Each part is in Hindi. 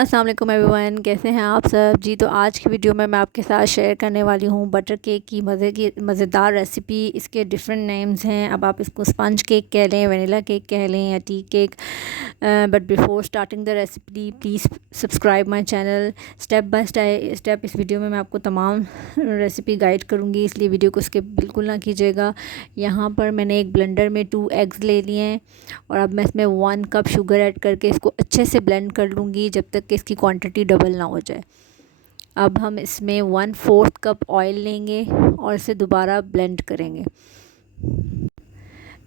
अस्सलाम वालेकुम एवरीवन, कैसे हैं आप सब जी। तो आज की वीडियो में मैं आपके साथ शेयर करने वाली हूँ बटर केक की मज़ेदार रेसिपी। इसके डिफरेंट नेम्स हैं। अब आप इसको स्पंज केक कह लें, वनीला केक कह लें या tea cake. But before starting the recipe please subscribe my channel. Step by step इस वीडियो में मैं आपको तमाम रेसिपी गाइड करूँगी, इसलिए वीडियो को स्किप बिल्कुल ना कीजिएगा। यहाँ पर मैंने एक ब्लेंडर में 2 एग्स ले लिए हैं और अब मैं इसमें 1 कप शुगर ऐड करके इसको अच्छे से ब्लेंड कर लूँगी जब तक कि इसकी क्वांटिटी डबल ना हो जाए। अब हम इसमें 1/4 कप ऑयल लेंगे और इसे दोबारा ब्लेंड करेंगे।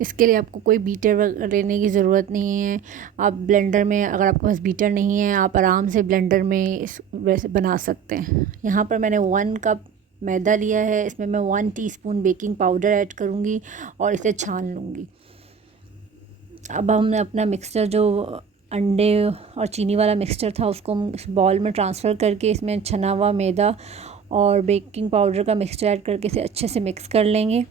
इसके लिए आपको कोई बीटर लेने की ज़रूरत नहीं है। आप ब्लेंडर में, अगर आपके पास बीटर नहीं है, आप आराम से ब्लेंडर में इस वैसे बना सकते हैं। यहाँ पर मैंने 1 कप मैदा लिया है, इसमें मैं 1 टीस्पून बेकिंग पाउडर ऐड करूँगी और इसे छान लूँगी। अब हमने अपना मिक्सचर जो अंडे और चीनी वाला मिक्सचर था उसको हम इस बॉल में ट्रांसफ़र करके इसमें छना हुआ मैदा और बेकिंग पाउडर का मिक्सचर ऐड करके इसे अच्छे से मिक्स कर लेंगे।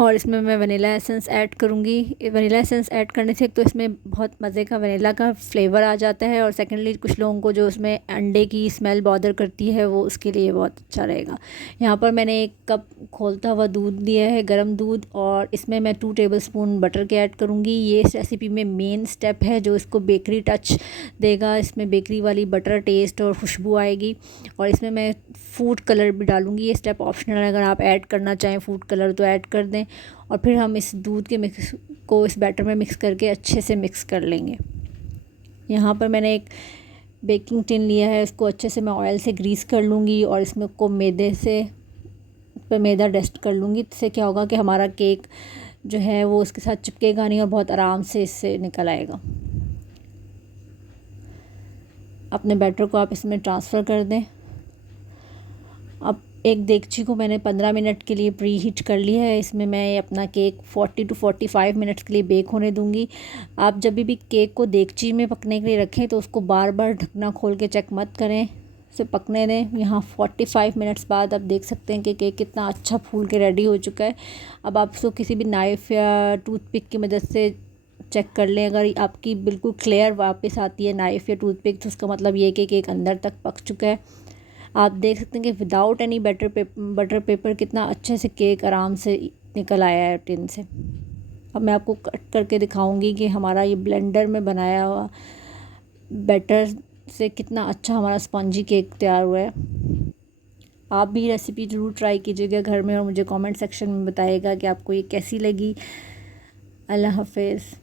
और इसमें मैं वनीला एसेंस ऐड करूँगी। वनीला एसेंस ऐड करने से एक तो इसमें बहुत मज़े का वनीला का फ्लेवर आ जाता है और सेकेंडली कुछ लोगों को जो उसमें अंडे की स्मेल बॉदर करती है वो उसके लिए बहुत अच्छा रहेगा। यहाँ पर मैंने 1 कप खोलता हुआ दूध लिया है, गर्म दूध, और इसमें मैं 2 टेबलस्पून बटर के ऐड करूँगी। ये इस रेसिपी में मेन स्टेप है जो इसको बेकरी टच देगा। इसमें बेकरी वाली बटर टेस्ट और खुशबू आएगी। और इसमें मैं फूड कलर भी डालूँगी। ये स्टेप ऑप्शनल है, अगर आप ऐड करना चाहें फूड कलर तो ऐड कर दें। और फिर हम इस दूध के मिक्स को इस बैटर में मिक्स करके अच्छे से मिक्स कर लेंगे। यहाँ पर मैंने एक बेकिंग टिन लिया है, उसको अच्छे से मैं ऑयल से ग्रीस कर लूँगी और इसमें को मैदा डस्ट कर लूँगी। इससे क्या होगा कि हमारा केक जो है वो उसके साथ चिपकेगा नहीं और बहुत आराम से इससे निकल आएगा। अपने बैटर को आप इसमें ट्रांसफ़र कर दें। अब एक देगची को मैंने 15 मिनट के लिए प्री हीट कर लिया है। इसमें मैं अपना केक 40 to 45 मिनट्स के लिए बेक होने दूंगी। आप जब भी केक को देगची में पकने के लिए रखें तो उसको बार बार ढकना खोल के चेक मत करें, इसे पकने दें। यहाँ 45 मिनट्स बाद आप देख सकते हैं कि केक कितना अच्छा फूल के रेडी हो चुका है। अब आप इसको किसी भी नाइफ़ या टूथपिक की मदद से चेक कर लें। अगर आपकी बिल्कुल क्लियर वापस आती है नाइफ़ या टूथपिक तो उसका मतलब ये कि केक अंदर तक पक चुका है। आप देख सकते हैं कि विदाउट एनी बटर पेपर कितना अच्छे से केक आराम से निकल आया है टिन से। अब मैं आपको कट करके दिखाऊंगी कि हमारा ये ब्लेंडर में बनाया हुआ बैटर से कितना अच्छा हमारा स्पंजी केक तैयार हुआ है। आप भी रेसिपी ज़रूर ट्राई कीजिएगा घर में और मुझे कमेंट सेक्शन में बताइएगा कि आपको ये कैसी लगी। अल्लाह हाफिज़।